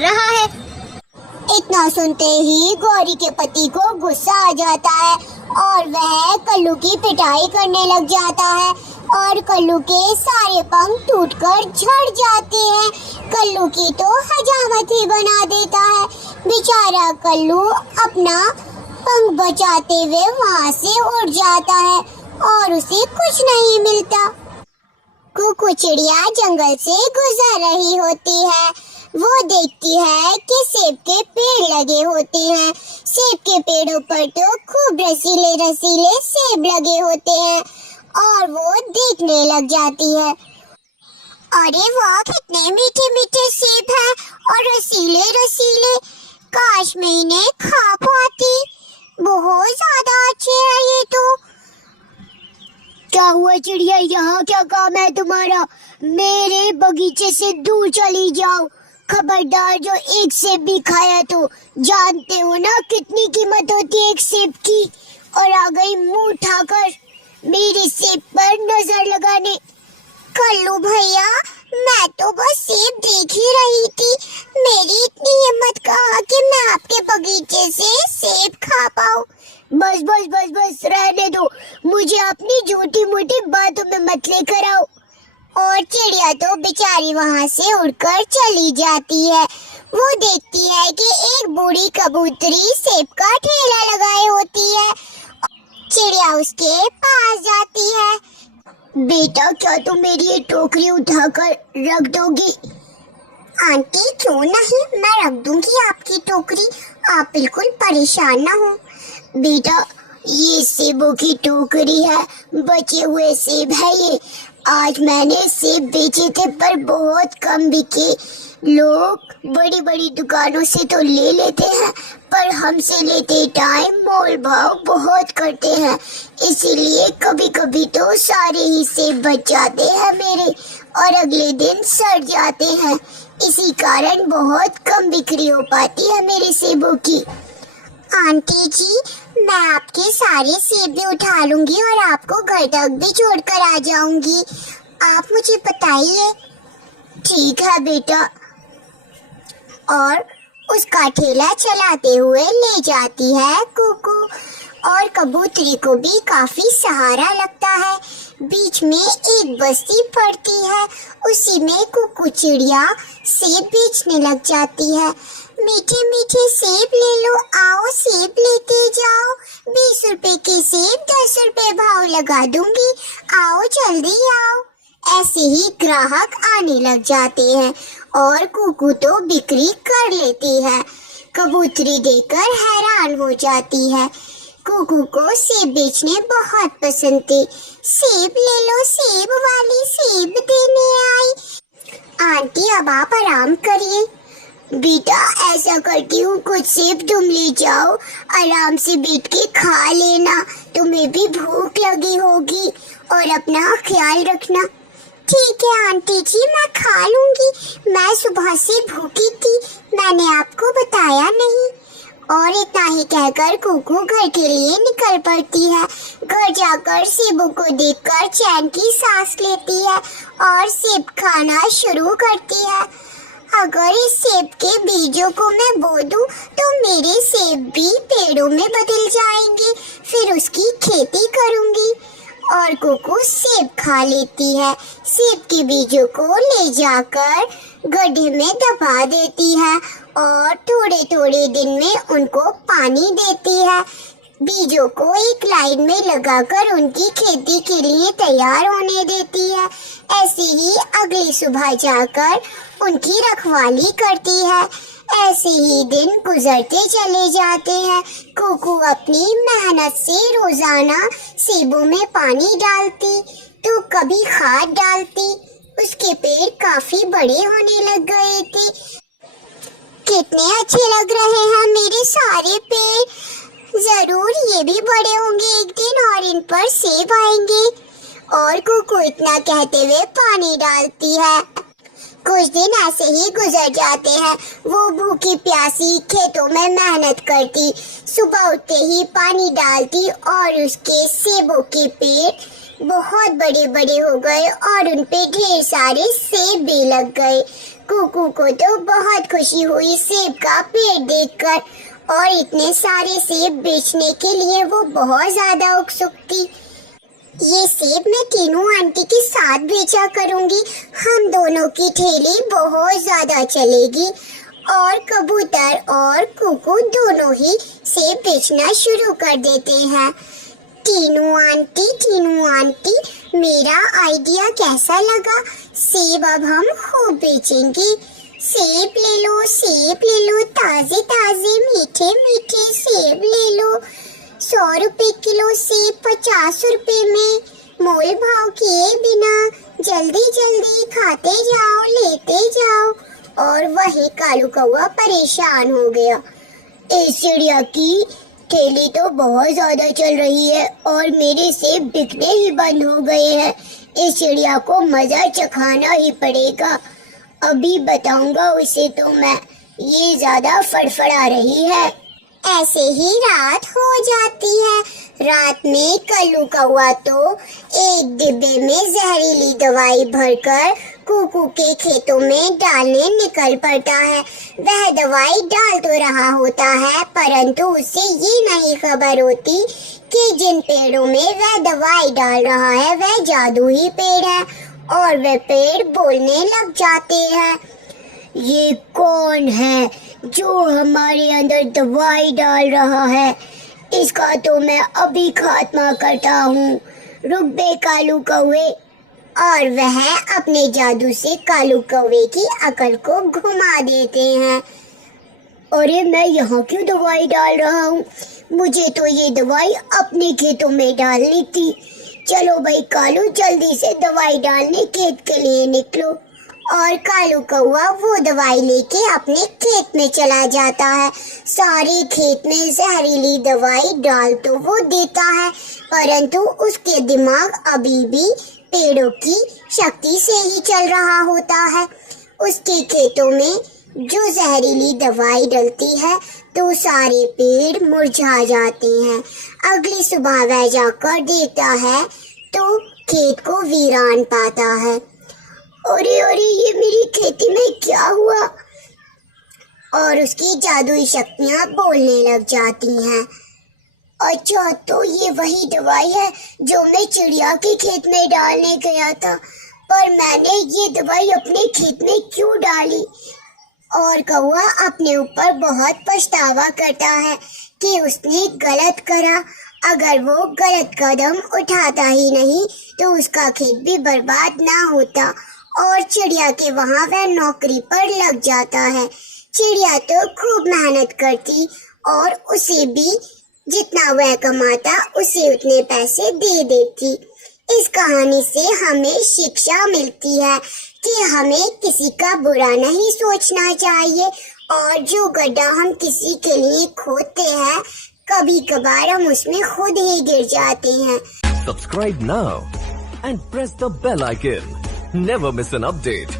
रहा है। इतना सुनते ही गौरी के पति को गुस्सा आ जाता है और वह कल्लू की पिटाई करने लग जाता है और कल्लू के सारे पंख टूटकर झड़ जाते हैं। कल्लू की तो हजामत ही बना देता है। बेचारा कल्लू अपना पंख बचाते हुए वहाँ से उड़ जाता है और उसे कुछ नहीं मिलता। कुकू चिड़िया जंगल से गुजर रही होती है। वो देखती है कि सेब के पेड़ लगे होते हैं। सेब के पेड़ों पर तो खूब रसीले रसीले सेब लगे होते हैं और वो देखने लग जाती है। अरे वाह, कितने मीठे मीठे सेब हैं और रसीले रसीले। काश मैं इन्हें खा पाती। बहुत ज्यादा अच्छे हैं ये तो। क्या हुआ चिड़िया, यहाँ क्या काम है तुम्हारा? मेरे बगीचे से दूर चली जाओ। खबरदार, जो एक सेब भी खाया तो जानते हो ना कितनी कीमत होती है एक सेब की। और आ गई मुंह उठाकर मेरे सेब पर नजर लगाने। कल्लू भैया, मैं तो बस सेब देख ही रही थी। मेरी इतनी हिम्मत कहाँ कि मैं आपके बगीचे से सेब खा पाऊँ। बस बस बस बस, रहने दो। मुझे अपनी झूठी मूठी बातों में मत लेकर आओ। और चिड़िया तो बेचारी वहाँ से उड़कर चली जाती है। वो देखती है कि एक बूढ़ी कबूतरी सेब का ठेला लगाए होती है। चिड़िया उसके पास जाती है। बेटा, क्या तुम मेरी ये टोकरी उठाकर रख दोगी? आंटी, क्यों नहीं, मैं रख दूंगी आपकी टोकरी। आप बिल्कुल परेशान ना हो। बेटा, ये सेबों की टोकरी है, बचे हुए सेब है ये। आज मैंने सेब बेचे थे पर बहुत कम बिके। लोग बड़ी बड़ी दुकानों से तो ले लेते हैं पर हमसे लेते टाइम मोल भाव बहुत करते हैं, इसीलिए कभी कभी तो सारे ही सेब बच जाते हैं मेरे और अगले दिन सड़ जाते हैं। इसी कारण बहुत कम बिक्री हो पाती है मेरे सेबों की। आंटी जी, मैं आपके सारे सेब भी उठा लूंगी और आपको घर तक भी छोड़कर आ जाऊंगी। आप मुझे बताइए। ठीक है बेटा। और उसका ठेला चलाते हुए ले जाती है कुकू और कबूतरी को भी काफी सहारा लगता है। बीच में एक बस्ती पड़ती है, उसी में कुकू चिड़िया सेब बेचने लग जाती है। मीठे मीठे सेब ले लो, आओ सेब लेते जाओ। 20 रुपए के सेब 10 रुपए भाव लगा दूंगी, आओ जल्दी आओ। ऐसे ही ग्राहक आने लग जाते हैं और कुकू तो बिक्री कर लेती है। कबूतरी देखकर हैरान हो जाती है। कुकू को सेब बेचने बहुत पसंद थे। सेब ले लो, सेब वाली सेब देने आई। आंटी, अब आप आराम करिए। बेटा, ऐसा करती हूँ, कुछ सेब तुम ले जाओ, आराम से बैठ के खा लेना। तुम्हें भी भूख लगी होगी और अपना ख्याल रखना। ठीक है आंटी जी, मैं खा लूंगी। मैं सुबह से भूखी थी, मैंने आपको बताया नहीं। और इतना ही कहकर कुकू घर के लिए निकल पड़ती है। घर जाकर सेबों को देखकर चैन की सांस लेती है और सेब खाना शुरू करती है। अगर इस सेब के बीजों को मैं बो दूं तो मेरे सेब भी पेड़ों में बदल जाएंगे, फिर उसकी खेती करूंगी। और कुकू सेब खा लेती है। सेब के बीजों को ले जाकर गड्ढे में दबा देती है और थोड़े थोड़े दिन में उनको पानी देती है। बीजों को एक लाइन में लगाकर उनकी खेती के लिए तैयार होने देती है। ऐसे ही अगली सुबह जाकर उनकी रखवाली करती है। ऐसे ही दिन गुजरते चले जाते हैं। कुकू अपनी मेहनत से रोजाना सेबों में पानी डालती तो कभी खाद डालती। उसके पेड़ काफी बड़े होने लग गए थे। कितने अच्छे लग रहे हैं मेरे सारे पेड़। जरूर ये भी बड़े होंगे एक दिन और इन पर सेब आएंगे। और कुकू इतना कहते हुए पानी डालती है। कुछ दिन ऐसे ही गुजर जाते हैं। वो भूखी प्यासी खेतों में मेहनत करती, सुबह उठते ही पानी डालती और उसके सेबों के पेड़ बहुत बड़े बड़े हो गए और उन पे ढेर सारे सेब भी लग गए। कुकू को तो बहुत खुशी हुई सेब का पेड़ देखकर, और इतने सारे सेब बेचने के लिए वो बहुत ज्यादा उत्सुक थी। ये सेब मैं टीनू आंटी के साथ बेचा करूंगी, हम दोनों की ठेली बहुत ज्यादा चलेगी। और कबूतर और कुकू दोनों ही सेब बेचना शुरू कर देते हैं। टीनू आंटी, मेरा आइडिया कैसा लगा? सेब अब हम खूब बेचेंगे। सेब ले लो, ताजे ताजे मीठे मीठे सेब ले लो। 100 रुपए किलो सेब 50 रुपए में, मोल भाव किए बिना, जल्दी जल्दी खाते जाओ, लेते जाओ। और वही कालू कौआ परेशान हो गया। इस चिड़िया की ठेली तो बहुत ज्यादा चल रही है और मेरे सेब बिकने ही बंद हो गए हैं। इस चिड़िया को मजा चखाना ही पड़ेगा। अभी बताऊंगा उसे तो मैं, ये ज्यादा फड़फड़ा रही है। ऐसे ही रात हो जाती है। रात में कल्लू कौआ तो एक डिब्बे में जहरीली दवाई भरकर कुकू के खेतों में डालने निकल पड़ता है। वह दवाई डाल तो रहा होता है, परंतु उसे ये नहीं खबर होती कि जिन पेड़ों में वह दवाई डाल रहा है वह जादुई पेड़ है, और वह पेड़ बोलने लग जाते हैं। ये कौन है जो हमारे अंदर दवाई डाल रहा है? इसका तो मैं अभी खात्मा करता हूँ। रुक बे कालू कौवे। और वह अपने जादू से कालू कौवे की अकल को घुमा देते हैं। अरे मैं यहाँ क्यों दवाई डाल रहा हूँ? मुझे तो ये दवाई अपने खेतों में डालनी थी। चलो भाई कालू, जल्दी से दवाई डालने खेत के लिए निकलो। और कालू कौआ वो दवाई लेके अपने खेत में चला जाता है। सारे खेत में जहरीली दवाई डाल तो वो देता है, परंतु उसके दिमाग अभी भी पेड़ों की शक्ति से ही चल रहा होता है। उसके खेतों में जो जहरीली दवाई डलती है तो सारे पेड़ मुरझा जाते हैं। अगली सुबह वह जाकर देखता है तो खेत को वीरान पाता है। अरे ये मेरी खेती में क्या हुआ? और उसकी जादुई शक्तियाँ बोलने लग जाती हैं। अच्छा, तो ये वही दवाई है जो मैं चिड़िया के खेत में डालने गया था, पर मैंने ये दवाई अपने खेत में क्यों डाली? और कौआ अपने ऊपर बहुत पछतावा करता है कि उसने गलत करा। अगर वो गलत कदम उठाता ही नहीं तो उसका खेत भी बर्बाद ना होता और चिड़िया के वहाँ वह नौकरी पर लग जाता है। चिड़िया तो खूब मेहनत करती और उसे भी जितना वह कमाता उसे उतने पैसे दे देती। इस कहानी से हमें शिक्षा मिलती है कि हमें किसी का बुरा नहीं सोचना चाहिए, और जो गड्ढा हम किसी के लिए खोदते हैं कभी कभार हम उसमें खुद ही गिर जाते हैं। Subscribe now and press the bell icon. Never miss an update.